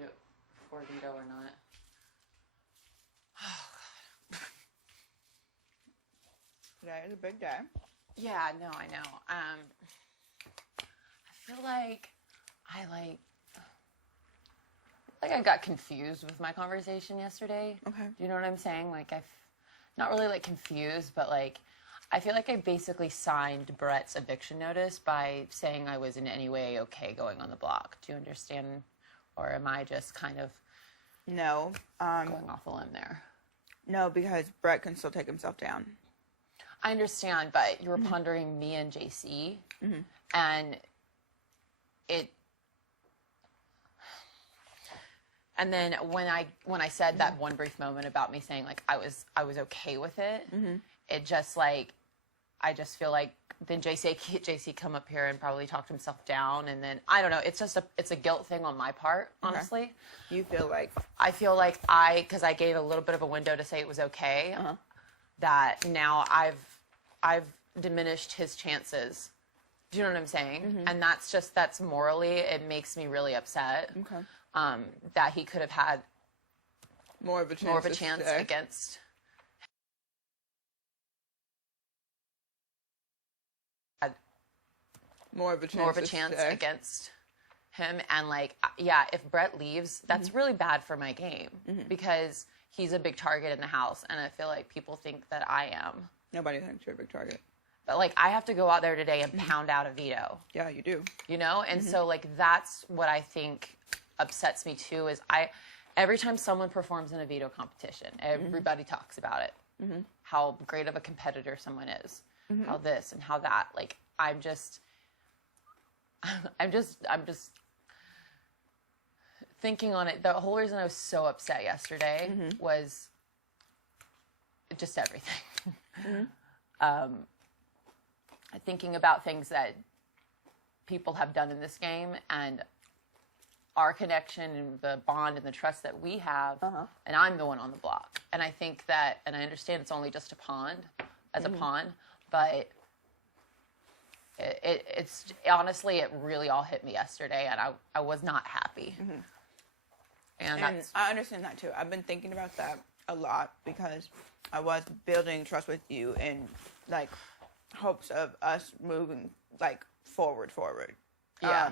do it before veto or not. Oh, God. Today is a big day. Yeah, no, I know. I feel like I got confused with my conversation yesterday. Okay. Do you know what I'm saying? Like, not really, like, confused, but, like, I feel like I basically signed Brett's eviction notice by saying I was in any way okay going on the block. Do you understand? Or am I just kind of No. going off a limb there? No, because Brett can still take himself down. I understand, but you were pondering me and JC, and and then when I said that one brief moment about me saying like I was okay with it, it just like I just feel like then JC come up here and probably talked himself down, and then I don't know. It's just it's a guilt thing on my part, honestly. Okay. You feel like I feel like because I gave a little bit of a window to say it was okay, that now I've diminished his chances. Do you know what I'm saying? And that's morally, it makes me really upset. okay. That he could have had More of a chance against more of a chance against him. And like, yeah, if Brett leaves, that's really bad for my game because he's a big target in the house, and I feel like people think that I am. Nobody thinks you're a big target. But like, I have to go out there today and pound out a veto. Yeah, you do. You know? And so like, that's what I think upsets me too, is every time someone performs in a veto competition, everybody talks about it. How great of a competitor someone is. How this and how that. Like, I'm just thinking on it. The whole reason I was so upset yesterday was just everything. Thinking about things that people have done in this game and our connection and the bond and the trust that we have, and I'm the one on the block. And I think that, and I understand it's only just a pawn, a pawn, but it's honestly, it really all hit me yesterday, and I was not happy. And I understand that too. I've been thinking about that a lot because I was building trust with you in like hopes of us moving like forward. Yeah.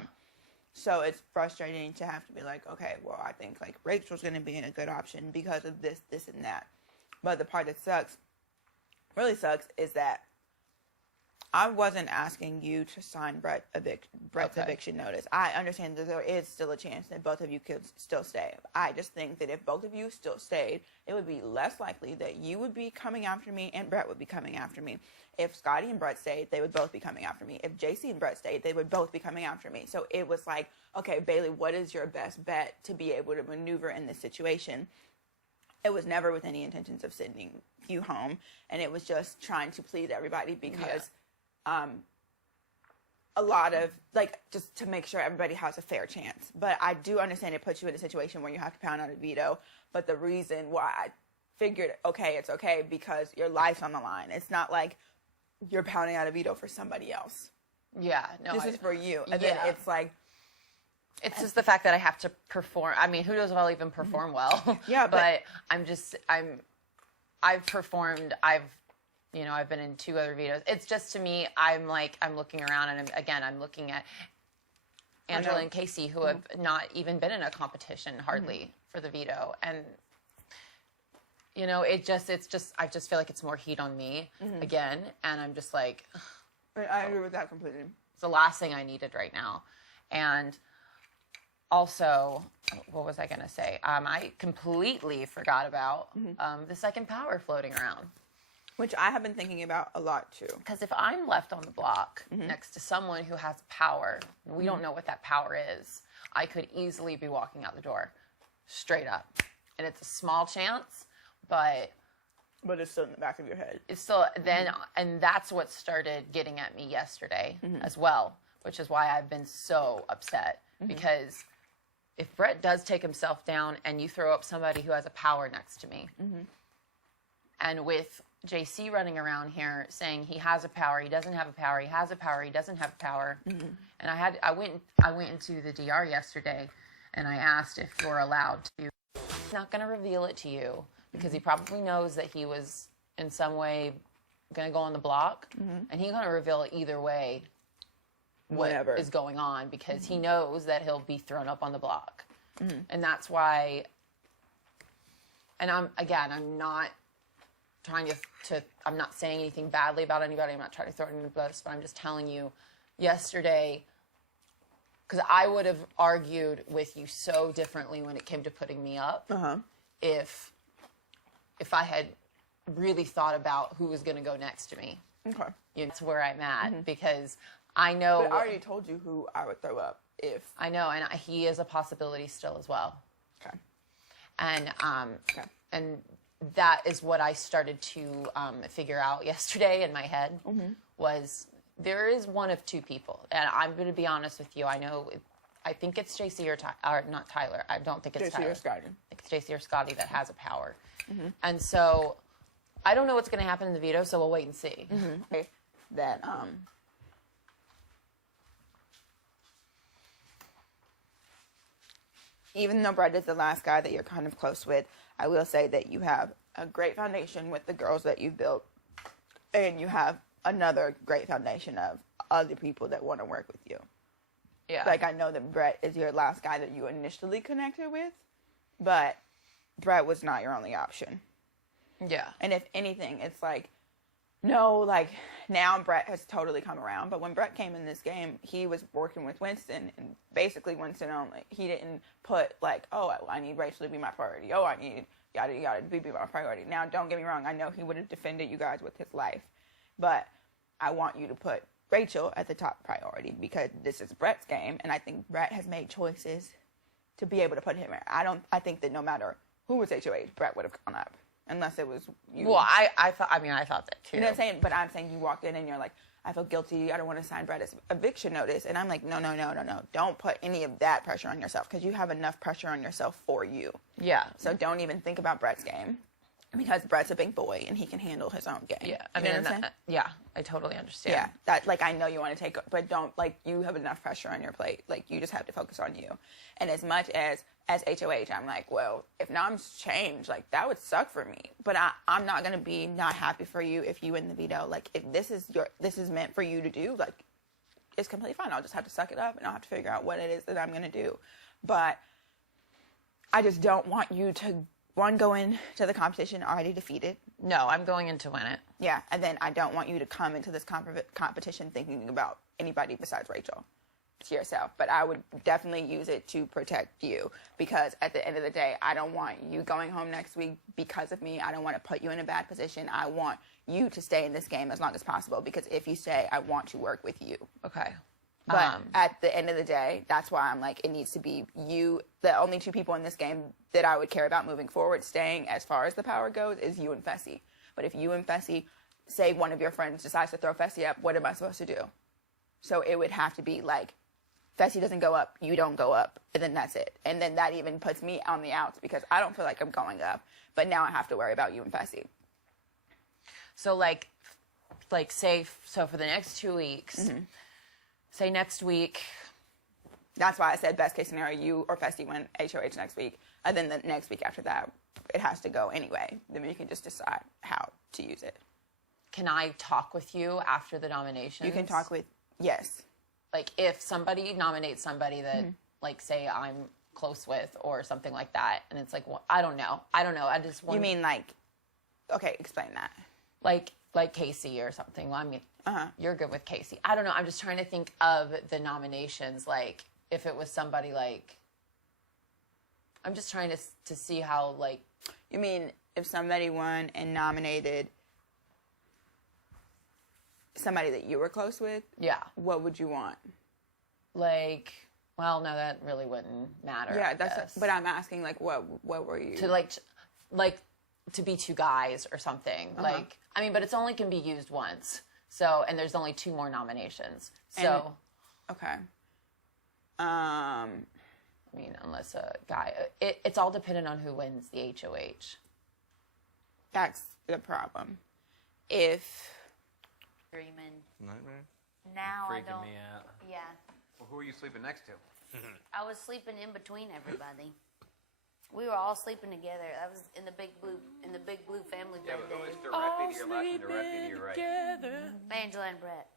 So it's frustrating to have to be like, okay, well, I think like Rachel's going to be a good option because of this, and that. But the part that really sucks, is that I wasn't asking you to sign Brett's eviction notice. I understand that there is still a chance that both of you could still stay. I just think that if both of you still stayed, it would be less likely that you would be coming after me and Brett would be coming after me. If Scotty and Brett stayed, they would both be coming after me. If JC and Brett stayed, they would both be coming after me. So it was like, okay, Bailey, what is your best bet to be able to maneuver in this situation? It was never with any intentions of sending you home, and it was just trying to please everybody because a lot of, like, just to make sure everybody has a fair chance. But I do understand it puts you in a situation where you have to pound out a veto. But the reason why I figured, okay, it's okay, because your life's on the line. It's not like you're pounding out a veto for somebody else. Yeah, no. This is for you. And then it's like... It's just the fact that I have to perform. I mean, who knows if I'll even perform well. Yeah, but I've performed, I've been in 2 other vetoes. It's just, to me, I'm looking around, and I'm looking at Angela and Casey, who have not even been in a competition hardly for the veto. And, I just feel like it's more heat on me again. And I'm just like, I agree with that completely. It's the last thing I needed right now. And also, what was I going to say? I completely forgot about the second power floating around. Which I have been thinking about a lot, too. Because if I'm left on the block next to someone who has power, we don't know what that power is, I could easily be walking out the door, straight up. And it's a small chance, but... But it's still in the back of your head. It's still... And that's what started getting at me yesterday as well, which is why I've been so upset. Because if Brett does take himself down and you throw up somebody who has a power next to me, and with JC running around here saying he has a power, he doesn't have a power, he has a power, he doesn't have a power. And I went into the DR yesterday, and I asked if you're allowed to. He's not going to reveal it to you because he probably knows that he was in some way going to go on the block, and he's going to reveal it either way what Whatever is going on because he knows that he'll be thrown up on the block. And that's why, and I'm not trying to I'm not saying anything badly about anybody. I'm not trying to throw it in the bus, but I'm just telling you yesterday, because I would have argued with you so differently when it came to putting me up if I had really thought about who was going to go next to me. Okay. You know, that's where I'm at because I know. But I already told you who I would throw up if. I know, and he is a possibility still as well. Okay. And Okay. and that is what I started to figure out yesterday in my head was there is one of two people, and I'm going to be honest with you. I think it's JC or not Tyler. I don't think it's JC Tyler. or Scotty. I think it's JC or Scotty that has a power, and so I don't know what's going to happen in the veto. So we'll wait and see. Okay. That even though Brett is the last guy that you're kind of close with, I will say that you have a great foundation with the girls that you've built, and you have another great foundation of other people that want to work with you. Yeah. Like, I know that Brett is your last guy that you initially connected with, but Brett was not your only option. Yeah. And if anything, it's like, no, like, now Brett has totally come around. But when Brett came in this game, he was working with Winston, and basically Winston only. He didn't put, like, oh, I need Rachel to be my priority. Oh, I need yada yada to be my priority. Now, don't get me wrong. I know he would have defended you guys with his life. But I want you to put Rachel at the top priority because this is Brett's game, and I think Brett has made choices to be able to put him in. I think that no matter who was HOH, Brett would have gone up. Unless it was you. Well, I thought that too. You know what I'm saying? But I'm saying you walked in and you're like, I feel guilty. I don't want to sign Brett's eviction notice. And I'm like, no. Don't put any of that pressure on yourself because you have enough pressure on yourself for you. Yeah. So don't even think about Brett's game because Brett's a big boy and he can handle his own game. Yeah. You know what I'm saying? Yeah, I totally understand. Yeah, that, like, I know you want to take, but don't, like, you have enough pressure on your plate. Like, you just have to focus on you. And as much as HOH, I'm like, well, if Nom's changed, like, that would suck for me. But I'm not going to be not happy for you if you win the veto. Like, if this is meant for you to do, like, it's completely fine. I'll just have to suck it up and I'll have to figure out what it is that I'm going to do. But I just don't want you to, go into the competition already defeated. No, I'm going in to win it. Yeah, and then I don't want you to come into this competition thinking about anybody besides Rachel to yourself. But I would definitely use it to protect you because at the end of the day, I don't want you going home next week because of me. I don't want to put you in a bad position. I want you to stay in this game as long as possible because if you stay, I want to work with you. Okay. But at the end of the day, that's why I'm like, it needs to be you. The only two people in this game that I would care about moving forward, staying as far as the power goes, is you and Fessy. But if you and Fessy, say one of your friends decides to throw Fessy up, what am I supposed to do? So it would have to be like, Fessy doesn't go up, you don't go up, and then that's it. And then that even puts me on the outs because I don't feel like I'm going up. But now I have to worry about you and Fessy. So like say, so for the next 2 weeks, say next week. That's why I said best case scenario, you or Fessy win HOH next week. And then the next week after that, it has to go anyway. Then we can just decide how to use it. Can I talk with you after the nominations? You can talk with, yes. Like if somebody nominates somebody that, like say I'm close with or something like that, and it's like, well, I don't know. I just want. You mean like, okay, explain that. Like Casey or something. Well, I mean, you're good with Casey. I don't know. I'm just trying to think of the nominations. Like if it was somebody like, I'm just trying to see how like. You mean if somebody won and nominated somebody that you were close with? Yeah. What would you want? Like, well, no, that really wouldn't matter. Yeah, but I'm asking like, what were you? To to be two guys or something. Like, I mean, but it's only can be used once. So, and there's only 2 more nominations. So. Okay. I mean, unless a guy, it's all dependent on who wins the HOH. That's the problem. If Dreaming. Nightmare? Now I Freaking don't. me out. Yeah. Well, who are you sleeping next to? I was sleeping in between everybody. We were all sleeping together. That was in the big blue family bed. It was directly to your left and directly to your right. Angela and Brett.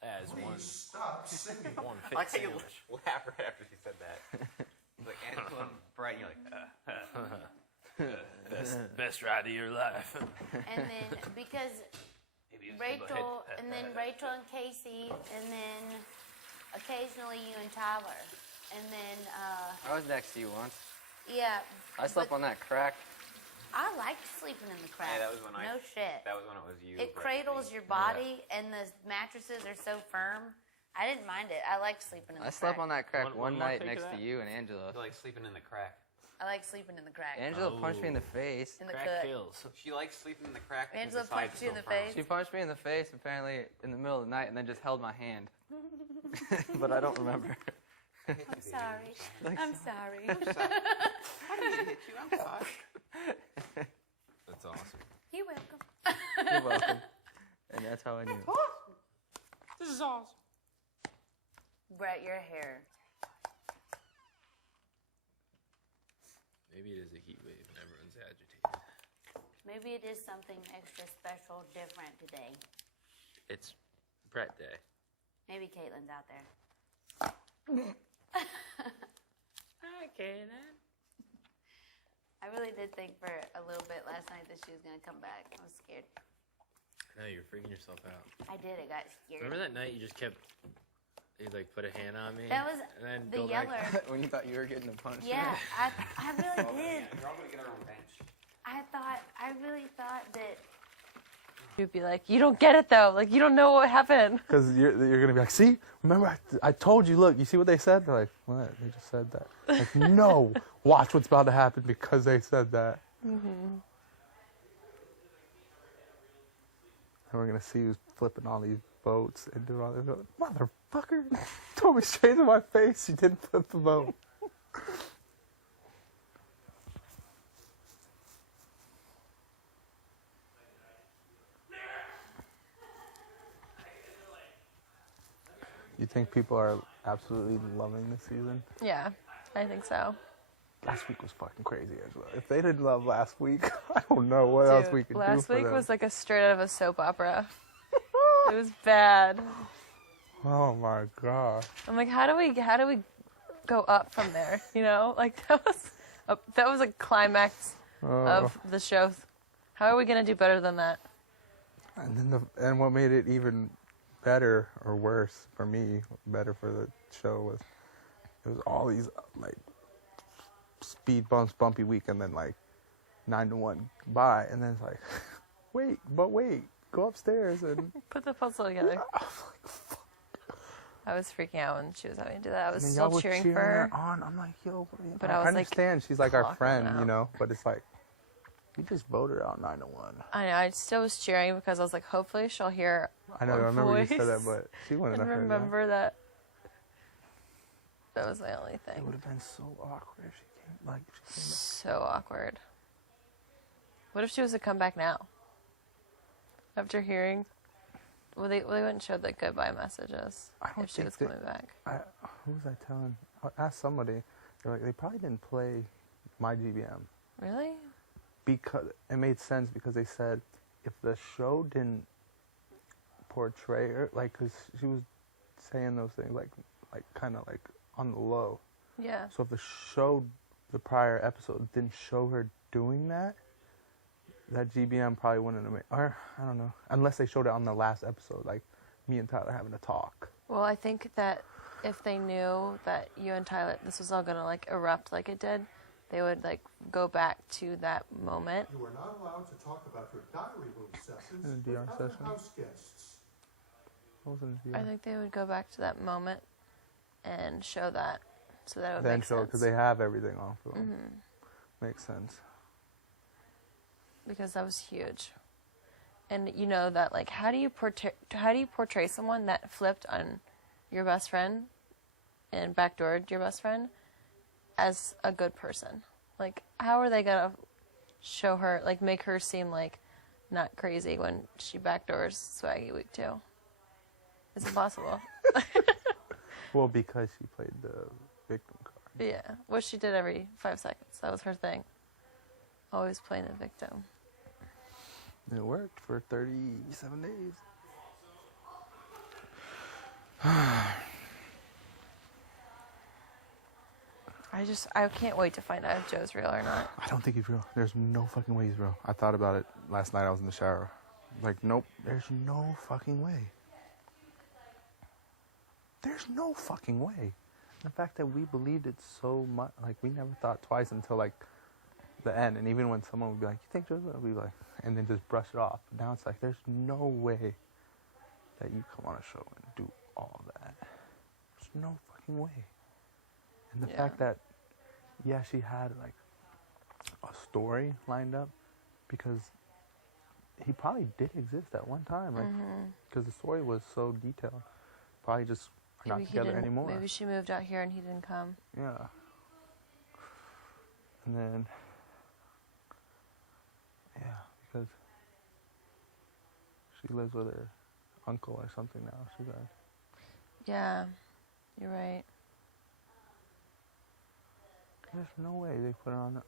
As one. Stop singing. One I fit like how you sandwich. laugh right after she said that. It's like Angela and Brett, and you're like, Best ride of your life. And then because Maybe it was a Rachel, head- and then Rachel and Casey, and then occasionally you and Tyler. And then, I was next to you once. yeah. I slept but on that crack. I liked sleeping in the crack. Yeah, that was when I- No shit. that was when it was you. It Brett, cradles me. your body, and the mattresses are so firm. I didn't mind it. I liked sleeping in the I crack. slept on that crack One one more night take of next to that? you and Angela. You like sleeping in the crack. I like sleeping in the crack. Angela punched me in the Oh. face. In the Crack cut. kills. She likes sleeping in the crack. because Angela the sides punched you are in so the firm. face? She punched me in the face apparently in the middle of the night and then just held my hand. But I don't remember. I'm sorry. I'm sorry. I didn't hit you. I'm sorry. That's awesome. You're welcome. You're welcome. And that's how I knew. This is awesome. Brett, your hair. Maybe it is a heat wave and everyone's agitated. Maybe it is something extra special, different today. It's Brett Day. Maybe Caitlin's out there. Okay, I really did think for a little bit last night that she was going to come back. I was scared. No, you're freaking yourself out. I did. I got scared. Remember that night you just kept, you like put a hand on me? That was and then the go back- yeller. When you thought you were getting a punch. Yeah, I really did. You're all gonna get our own bench. I really thought that. You'd be like, you don't get it though. Like, you don't know what happened. Because you're going to be like, see? Remember, I told you, look, you see what they said? They're like, what? They just said that. Like, no. Watch what's about to happen because they said that. And we're going to see who's flipping all these boats and doing all this. Motherfucker. Told me straight to my face you didn't flip the boat. You think people are absolutely loving this season? Yeah, I think so. Last week was fucking crazy as well. If they didn't love last week, I don't know what else we could do Last for week them. was like a straight out of a soap opera. It was bad. Oh my god. I'm like, how do we go up from there? You know, like that was a climax of the show. How are we gonna do better than that? And then and what made it even better or worse for me, better for the show was it was all these like speed bumps, bumpy week, and then like 9-1 bye, and then it's like, wait, go upstairs and Put the puzzle together. I was freaking out when she was having to do that. I was then still y'all were cheering cheering for her. her on. I'm like, yo, But I I was, like, understand she's like our clocking friend, out. you know, but it's like we just voted out 9-1. I know. I still was cheering because I was like, hopefully she'll hear. I know, I our remember you said that, voice but she wouldn't and have heard that. remember that. That was my only It thing. would have been so awkward if she came back. So awkward. What if she was to come back now? After hearing, well, they wouldn't show the goodbye messages I don't if she think was they- coming back. Who was I telling? I asked somebody. They're like, they probably didn't play my GBM Really? because it made sense because they said if the show didn't portray her, like, because she was saying those things, like kind of like on the low. Yeah. So if the show, the prior episode didn't show her doing that, that GBM probably wouldn't have made, or I don't know, unless they showed it on the last episode, like me and Tyler having a talk. Well, I think that if they knew that you and Tyler, this was all gonna like erupt like it did, they would like go back to that moment. You are not allowed to talk about your diary room sessions In a with DR other session? house guests. What was it? I think they would go back to that moment and show that, so that it would Then make show sense. because they have everything on film. Makes sense. Because that was huge. And you know that like how do you portray someone that flipped on your best friend and backdoored your best friend as a good person? Like how are they gonna show her, like make her seem like not crazy when she backdoors Swaggy Week 2? It's impossible. Well, because she played the victim card. Yeah. Well, she did every 5 seconds. That was her thing. Always playing the victim. It worked for 37 days. I can't wait to find out if Joe's real or not. I don't think he's real. There's no fucking way he's real. I thought about it last night. I was in the shower. Like, nope. There's no fucking way. There's no fucking way. The fact that we believed it so much, like, we never thought twice until, like, the end. And even when someone would be like, you think Joe's real? We'd be like, and then just brush it off. But now it's like, there's no way that you come on a show and do all that. There's no fucking way. And the fact that, yeah, she had, like, a story lined up, because he probably did exist at one time, like, because the story was so detailed. Probably just are not together anymore. Maybe she moved out here and he didn't come. Yeah. And then, yeah, because she lives with her uncle or something now, she said. Yeah, you're right. There's no way they put it on,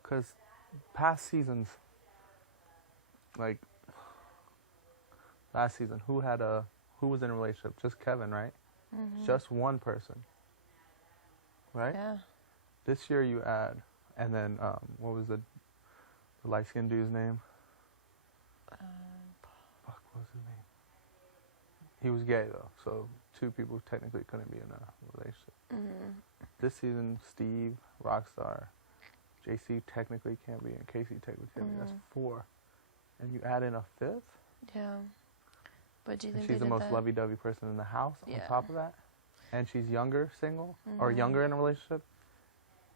because past seasons, like last season, who was in a relationship? Just Kevin, right? Just one person, right? Yeah. This year you add, and then what was the light-skinned dude's name? Fuck, what was his name? He was gay though, so 2 people technically couldn't be in a relationship. This season, Steve, Rockstar, JC technically can't be, and Casey technically can't be. That's 4, and you add in a 5th. Yeah. But do you And think she's they the did most that? lovey-dovey person in the house on Yeah. top of that. And she's younger, single, or younger in a relationship.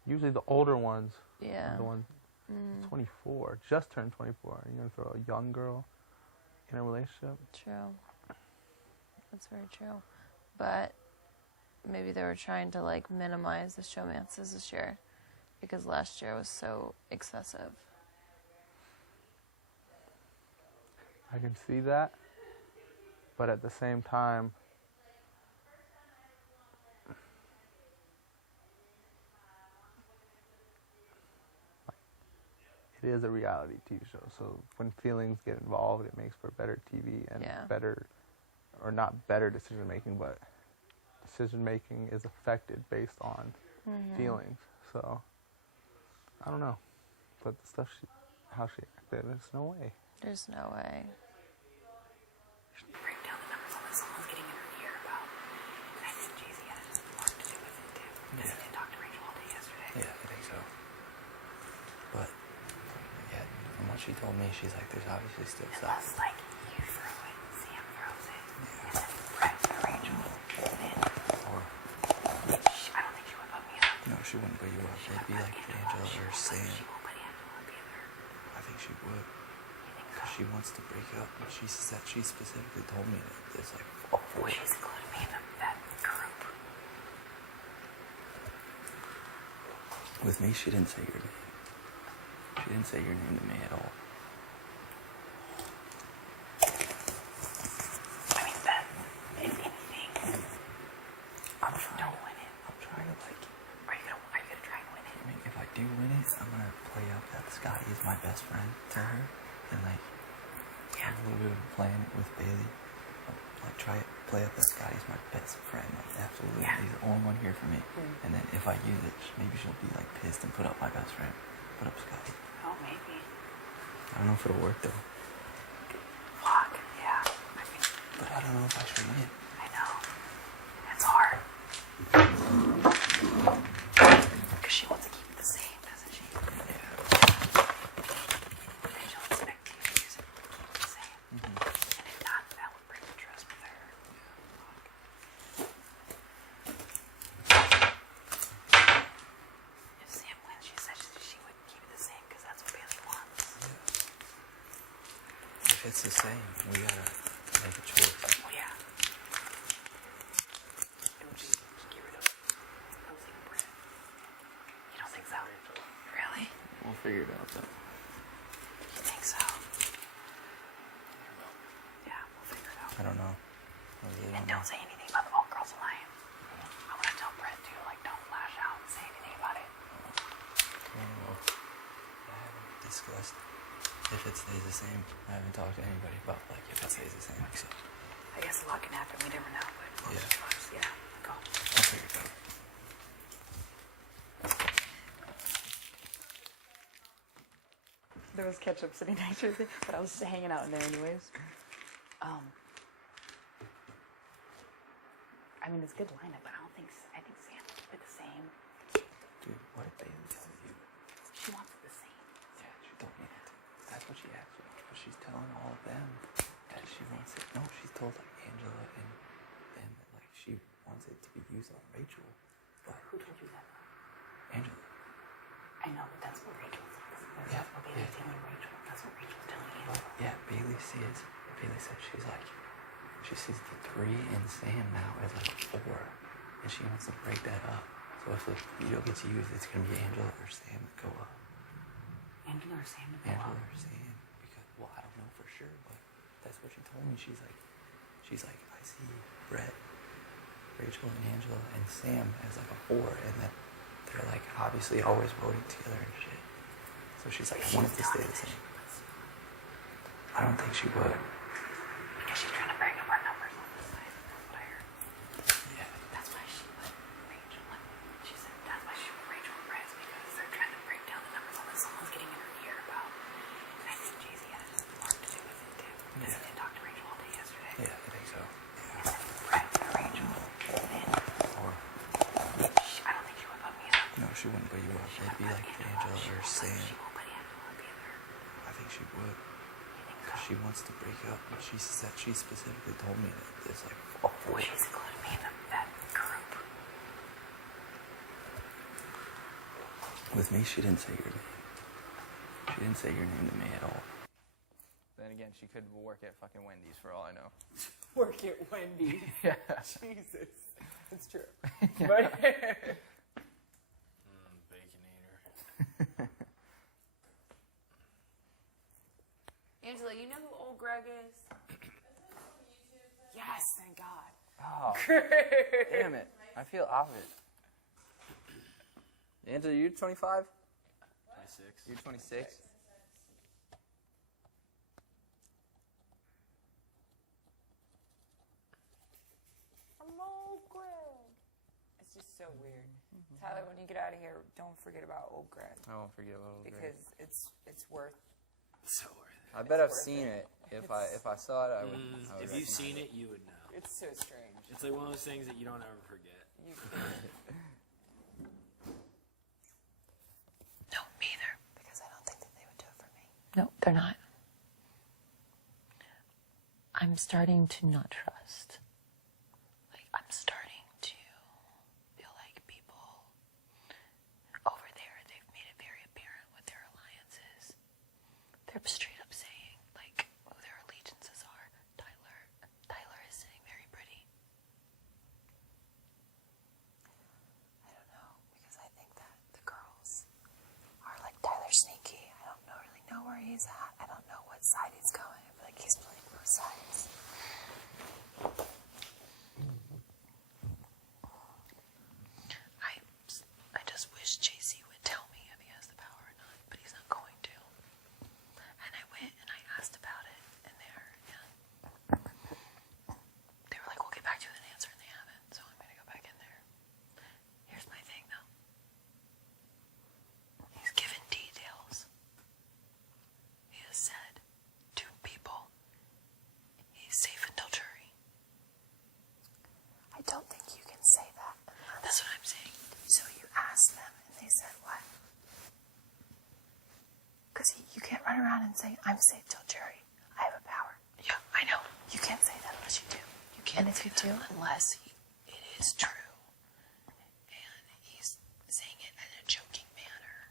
Usually the older ones, Yeah. the ones 24, just turned 24. You're going to throw a young girl in a relationship? True. That's very true. But maybe they were trying to, like, minimize the showmances this year, because last year was so excessive. I can see that. But at the same time, it is a reality TV show. So when feelings get involved, it makes for better TV and better, or not better decision making, but decision making is affected based on feelings. So I don't know. But the stuff how she acted, there's no way. There's no way. Break down the numbers on this. Someone's getting in her ear about. I think Jay-Z had more to do with it too. Because he didn't talk to Rachel all day yesterday. Yeah, I think so. But, yeah, from what she told me, she's like, there's obviously still stuff. Unless, like, you throw it, Sam throws it, and then Brett or Rachel, then. Or, I don't think she would put me up. no, she wouldn't put you up. It'd be like Angela or Sam. She won't put Angela up either. I think she would. Because she wants to break up. And she specifically told me that there's like Well, she's including me in that group. With me, she didn't say your name. She didn't say your name to me at all. I mean, that, if anything, I'm trying. don't win it. I'm trying to like. Are you gonna try and win it? I mean, if I do win it, I'm gonna play up that Scotty is my best friend to her, and like, have a little bit of playing it with Bailey. Like, play up that Scotty's my best friend. Like, absolutely, he's the only one here for me. And then if I use it, maybe she'll be like pissed and put up my best friend, put up Scotty. Oh, maybe. I don't know if it'll work though. Fuck, yeah. I mean, But I don't know if I should win. I know. It's hard. Because she wants to keep it the same, doesn't she? And she'll expect you to use it the same. And if not, that would break the trust with her. If Sam wins, she said she would keep it the same because that's what Bailey wants. If it's the same, we gotta make a choice. Well, yeah. And we'll just get rid of Elsie and Brett. You don't think so? Really? We'll figure it out though. You think so? Yeah, we'll figure it out. I don't know. I really And don't know. don't say anything about the All Girls Alliance. if it stays the same. I haven't talked to anybody about like if it stays the same. So I guess a lot can happen. We never know. But Yeah. yeah. Go. I'll figure it out. There was ketchup sitting next to it, but I was just hanging out in there anyways. I mean, it's a good lineup, but I think Sam will keep it the same. Dude, what did Bailey tell you? She wants it the same. Yeah, she told me that. That's what she asked me. But she's telling all of them that she wants it. No, she's told like Angela and like she wants it to be used on Rachel. But Who told you that? Angela. I know, but that's what Rachel says. That's what Bailey's telling Rachel. That's what Rachel's telling you. Yeah, Bailey said she's like, she sees the 3 in Sam now as like a 4, and she wants to break that up. So if the video gets used, it's gonna be Angela or Sam that go up. Angela or Sam to go Angela up? or Sam, because well, I don't know for sure, but that's what she told me. She's like, I see Brett, Rachel, and Angela and Sam as like a 4, and that they're like obviously always voting together and shit. So she's like, I want it to stay the same. I don't think she would. Because she's trying to bring up our numbers on this side. That's what I heard. Yeah. That's why she put Rachel. She said that's why she put Rachel and Brett because they're trying to break down the numbers on this. Someone's getting in her ear about. I think Jay-Z had work to do with it too. Because he didn't talk to Rachel all day yesterday. Yeah, I think so. And then Brett and Rachel. And then Or I don't think she would put me up. no, she wouldn't put you up. It'd be like Angela or Sam. She won't put Angela up either. I think she would. You think Because so? she wants to break up. But she said she specifically told me that there's like a 4. Well, she's including me in that group. With me, she didn't say your name. She didn't say your name to me at all. Then again, she could work at fucking Wendy's for all I know. Work at Wendy's. Yeah. Jesus. It's true. Baconator. Angela, you know who old Greg is? Yes, thank God. Oh, damn it. I feel opposite. Angela, you're 25? 26. You're 26? I'm old Greg. It's just so weird. Tyler, when you get out of here, don't forget about old Greg I won't forget about old Greg. because it's worth. So worth it. I bet I've worth seen it. it. If I saw it, I would. I would If you've recognize seen it, you would know. It's so strange. It's like one of those things that you don't ever forget. No, me either. Because I don't think that they would do it for me. No, they're not. I'm starting to not trust. Like, I'm starting to feel like people over there, they've made it very apparent what their alliances. They're straight up saying, like, who their allegiances are. Tyler is sitting very pretty. I don't know because I think that the girls are like Tyler sneaky. I don't really know where he's at. I don't know what side he's going. I feel like he's playing both sides. I just wish JC would tell me if he has the power or not, but he's not going to. And I went and I asked about it in there, and they were like, we'll get back to you with an answer, and they haven't, so I'm going to go back in there. Here's my thing, though. He's given details. He has said to people, he's safe until jury. I don't think you can say that. That's what I'm saying. So you asked them and they said what? Because you can't run around and say, I'm safe till jury. I have a power. Yeah, I know. You can't say that unless you do. You can't And if say you that do? unless it is true. And he's saying it in a joking manner.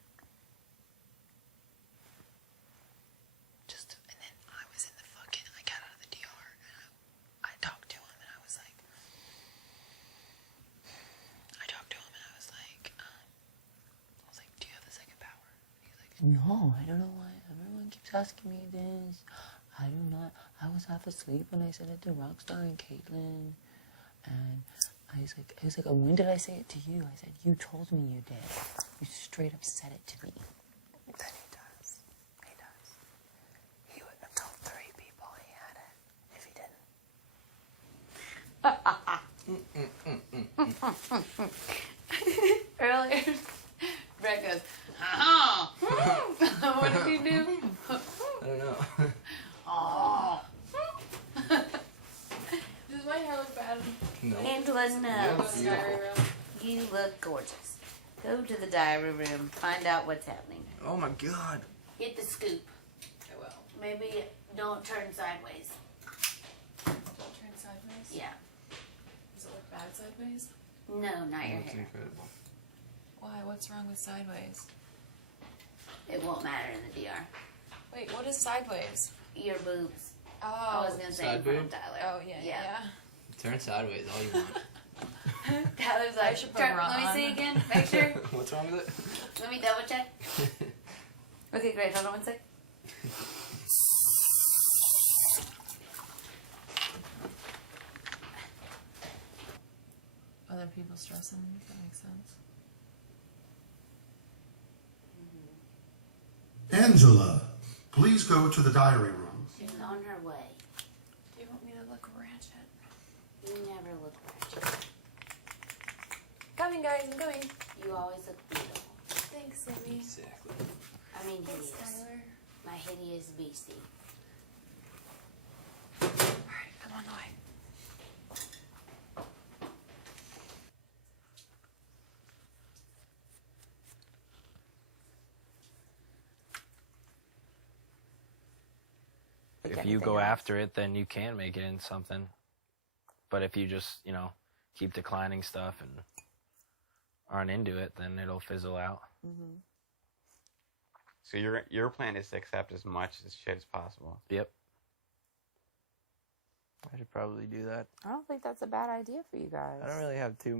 And then I was in the fucking, I got out of the DR and I talked to him and I was like, do you have the second power? And he's like, no, I don't know why. Everyone keeps asking me this. I do not. I was half asleep when I said it to Rockstar and Caitlyn. And I was like, when did I say it to you? I said, you told me you did. You straight up said it to me. Then he does. He does. Earlier, Brett goes, "Oh." What did he do? I don't know. Oh. Does my hair look bad? No. Angela, no. That's beautiful. You look gorgeous. Go to the diary room. Find out what's happening. Oh my god. Hit the scoop. I will. Maybe don't turn sideways. Turn sideways. Yeah. Does it look bad sideways? No, not your That's hair. incredible. Why? What's wrong with sideways? It won't matter in the DR. Wait, what is sideways? Your boobs. I Oh. was gonna say Side in front of boob? Tyler. Oh yeah. Turn sideways all you want. Tyler's I like, should put "Turn- a bra let me on." see again. Make sure. What's wrong with it? Let me double check. Okay, great. Hold on one sec. Other people stressing. That makes sense. Angela, please go to the diary room. She's on her way. Do you want me to look ratchet? You never look ratchet. Coming, guys. I'm coming. You always look beautiful. Thanks, Sammy. Exactly. I mean, Thanks, hideous. Tyler. My hideous beastie. All right, I'm on the way. If you go after it, then you can make it into something. But if you just, keep declining stuff and aren't into it, then it'll fizzle out. So your plan is to accept as much as shit as possible. Yep. I should probably do that. I don't think that's a bad idea for you guys. I don't really have too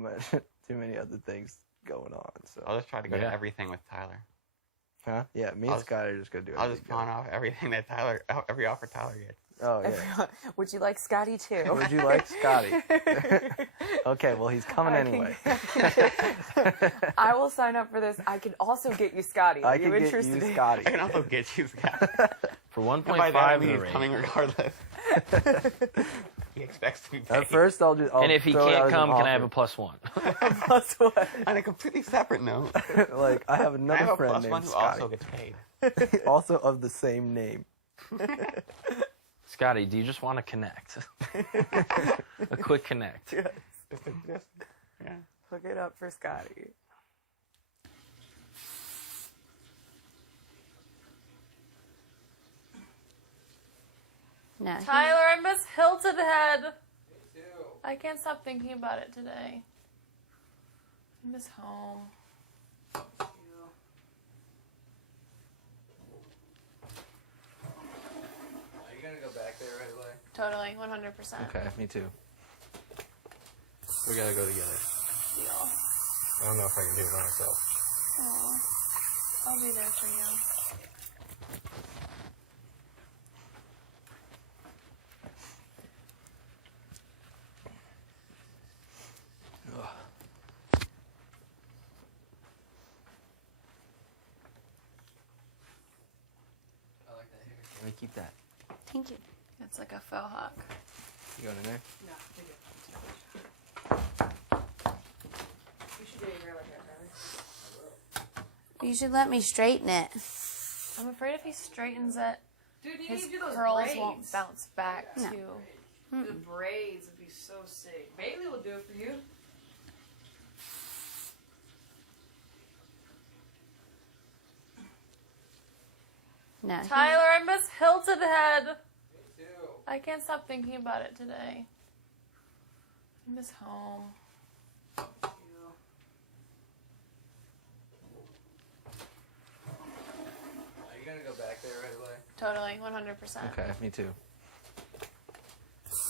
many other things going on. So. I'll just try to go Yeah. to everything with Tyler. Huh? Yeah, me I'll and just- Scott are just gonna do it. I'll just pawn off everything that every offer Tyler gets. Oh yeah. Would you like Scotty too? Would you like Scotty? Okay, well he's coming anyway. I will sign up for this. I can also get you Scotty. Are I you can get interested? you I Scotty. can also get you Scott. For And by that I 1.5 mean the he's rate. coming regardless. He expects to be paid. At first, I'll And if he throw it out can't as an come, can I have a offer. +1? Plus what? On a completely separate note, Like I have I another have a friend +1 named who Scotty, also gets paid. also of the same name. Scotty, do you just want to connect? A quick connect. Yeah. Hook it up for Scotty. No. Tyler, I miss Hilton Head. Me too. I can't stop thinking about it today. I miss home. Are you gonna go back there right away? Totally, 100%. Okay, me too. We gotta go together. Deal. I don't know if I can do it by myself. Aw. I'll be there for you. I like that hair. Let me keep that. Thank you. It's like a faux hawk. You going in there? You should let me straighten it. I'm afraid if he straightens it, Dude, you his need to do those curls braids. won't bounce back No. to. The braids would be so sick. Bailey will do it for you. No. Tyler, I miss Hilton Head. Me too. I can't stop thinking about it today. I miss home. Are you gonna go back there right away? Totally, 100%. Okay, me too.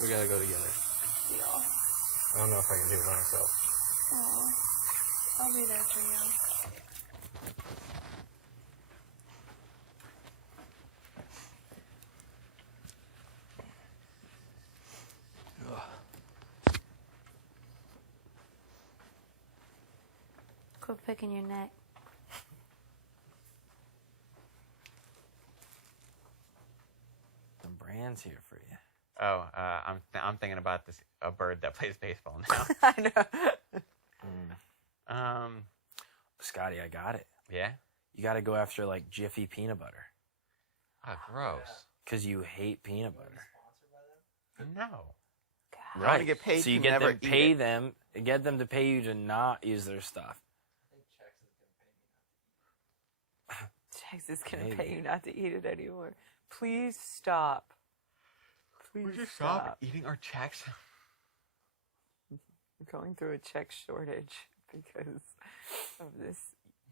We gotta go together. Deal. I don't know if I can do it by myself. Aw. I'll be there for you. Quit picking your neck. The brand's here for you. Oh, I'm thinking about a bird that plays baseball now. I know. Scotty, I got it. Yeah? You got to go after like Jiffy peanut butter. Oh, gross. Because you hate peanut butter. No. I want to get paid So you to get never them, eat pay it. them, get them to pay you to not use their stuff. Chex is gonna Maybe. pay you not to eat it anymore. Please stop. Please Would you stop. stop eating our checks? I'm going through a Chex shortage because of this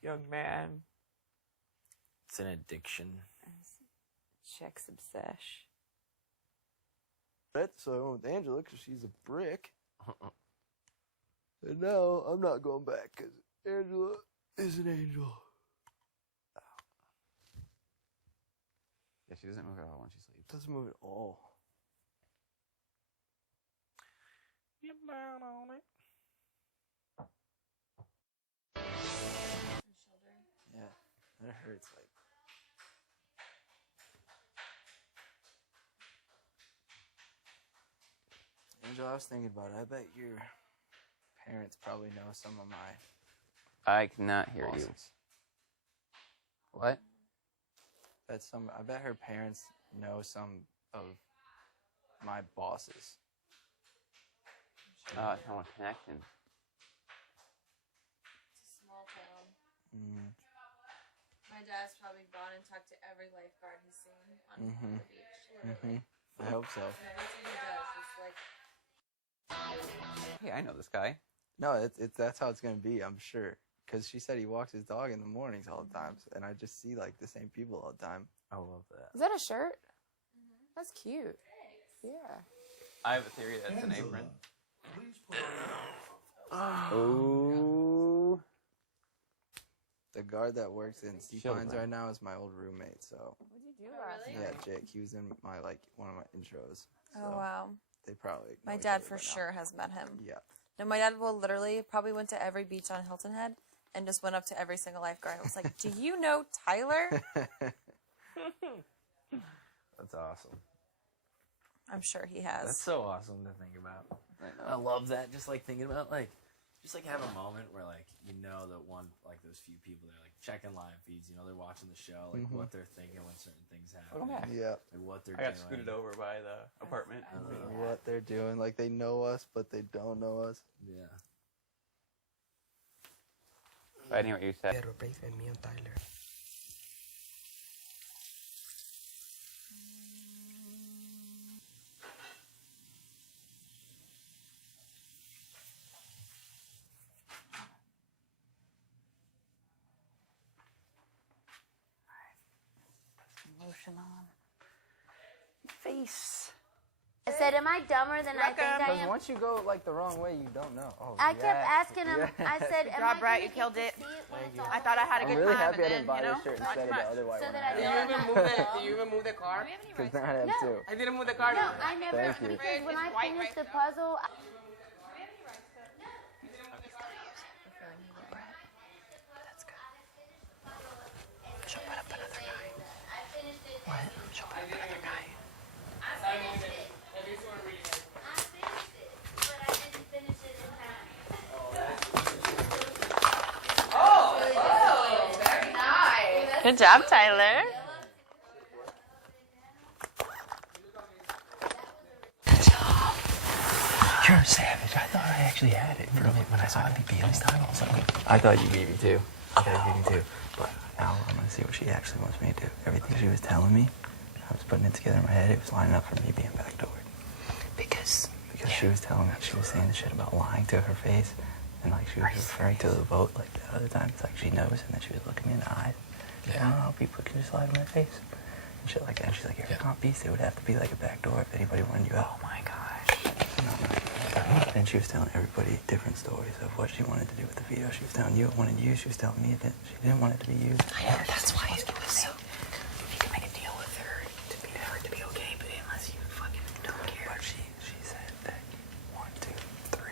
young man. It's an addiction. Chex obsession. So I went with Angela because she's a brick. And now I'm not going back because Angela is an angel. Yeah, she doesn't move at all when she sleeps. Doesn't move at all. Get down on it. Yeah, that hurts. Like, Angel, I was thinking about it. I bet your parents probably know some of my I cannot hear you. bosses. What? I bet her parents know some of my bosses. Oh, it's not connecting. It's a small town. Mm. My dad's probably gone and talked to every lifeguard he's seen on Mhm. the beach. Literally. I hope so. And everything he does is like. Hey, I know this guy. No, it's that's how it's gonna be. I'm sure. Because she said he walks his dog in the mornings all the time, and I just see like the same people all the time. I love that. Is that a shirt? That's cute. Yeah. I have a theory that it's an Angela, apron. please put on Oh. The guard that works in Sea Chill, Pines man. right now is my old roommate. So What'd you do last really? night? yeah, Jake. He was in my one of my intros. So Oh wow. They probably. My know each dad other for by now. sure has met him. Yeah. No, my dad will literally probably went to every beach on Hilton Head and just went up to every single lifeguard and was like, "Do you know Tyler?" That's awesome. I'm sure he has. That's so awesome to think about. I love that. Just like thinking about just like have a moment where like that one like those few people that are like checking live feeds. They're watching the show, like what they're thinking when certain things happen. Welcome back. Yeah. Like what they're I got doing. scooted over by the apartment. What they're doing, like they know us, but they don't know us. Yeah. I didn't hear what you said. Replacement me and Tyler. Lotion on. Face. I said, am I dumber than I think I Because am? once you go like the wrong way, you don't know. Oh, I kept yes. asking him. I said, Good am I job, Brett. gonna You get killed to it. see it when it's I all thought I had a I'm good really time, happy I and didn't buy then, this shirt not instead of much. the other white So one. that I I don't had. have move to it? go. Do you even move the car? Because now I have No. two. I didn't move the car. No, I never, Thank you. because when I It's white finished the right puzzle, She'll put up another guy. I finished it. What? She'll put up another guy. I finished it. I finished it, but I didn't finish it in time. Good job, Tyler. You're a savage. I thought I actually had it from it when I saw it beat Bailey's time. I was like, I thought you beat me too. Yeah, I beat me too. But now I'm gonna see what she actually wants me to do. Everything she was telling me, I was putting it together in my head. It was lining up for me being backdoored. Because she was telling me, she was saying the shit about lying to her face, and like she was referring to the vote like the other time. It's like she knows, and then she was looking me in the eyes. Yeah. I don't know, people can just lie to my face and shit like that. And she's like, if you're not beast, it would have to be like a backdoor if anybody wanted you out. Oh my gosh. And she was telling everybody different stories of what she wanted to do with the veto. She was telling you it wanted you. She was telling me it didn't. She didn't want it to be used. I know. That's why it was so. You can make a deal with her to be for it to be okay, but unless you fucking don't care. But she said that 1, 2, 3,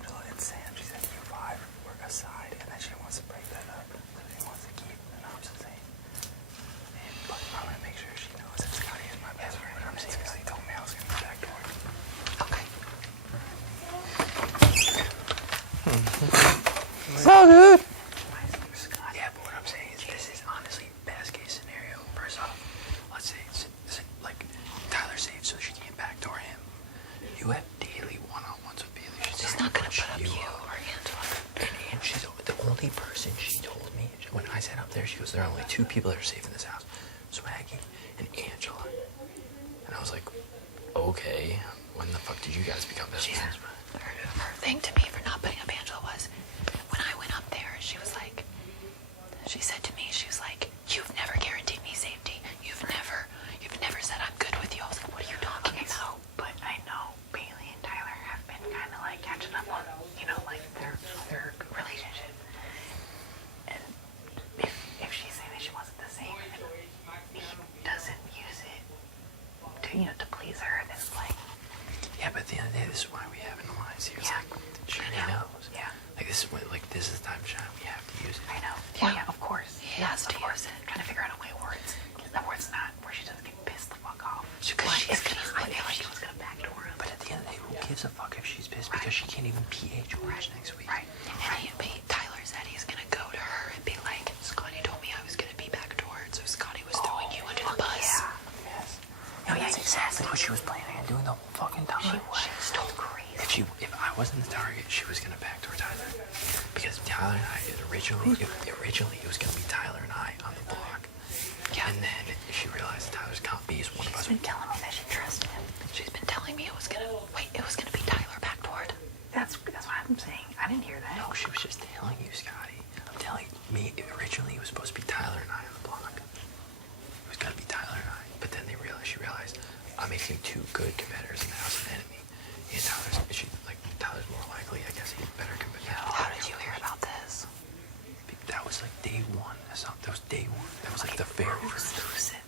Angela and Sam. She said you 5 work aside, and then she wants to break that up. So she wants to keep the knobs the same. But I'm gonna make sure she knows that Scotty is my best friend. I'm saying Scotty told me I was gonna be back. So good. Yeah, but what I'm saying is this is honestly best case scenario. First off, let's say like Tyler saved so she can't backdoor him. You have daily one-on-ones with Bailey. She's not gonna put up you or Angela. And she's the only person she told me when I sat up there. She goes, "There are only two people that are safe in this house: Swaggy and Angela." And I was like, "Okay, when the fuck did you guys become best friends?" Her thing to me for not putting up Angela was when I went up there, she said to me, she was like, "You've never guaranteed me safety. You've never said I'm good with you." I was like, "What are you talking about?" But I know Bailey and Tyler have been kind of like catching up on, like their relationship. And if she's saying that she wasn't the same, and he doesn't use it to please her, then it's like, yeah, but at the end of the day, this is why we have an alliance here. It's like, she knows. Yeah. Like, this is the time to shine. We have to use it. I know. Yeah, of course. Yes, of course. Trying to figure out a way where it's not, where she doesn't get pissed the fuck off. Because I feel like she was gonna backdoor him. But at the end of the day, who gives a fuck if she's pissed? Because she can't even PA George next week. Right. And Tyler said he's gonna go to her and be like, "Scotty told me I was gonna be backdoored, so Scotty was throwing you under the bus." Yeah. Yes. No, that's exactly what she was planning on doing the whole fucking time. She was so crazy. If I wasn't the target, she was gonna backdoor Tyler. Because Tyler and I originally it was gonna be Tyler and I on the block. Yeah. And then she realized that Tyler's can't be one of us. She's been telling me that she trusted him. She's been telling me it was gonna be Tyler backdoored. That's what I'm saying. I didn't hear that. No, she was just telling you, Scotty. I'm telling me, originally it was supposed to be Tyler and I on the block. It was gonna be Tyler and I. But then she realized I'm making two good competitors in the house of enemy. And Tyler's more likely, I guess, he's a better competitor. How did you hear about this? That was like day one. That was day one. That was like the very first. Who said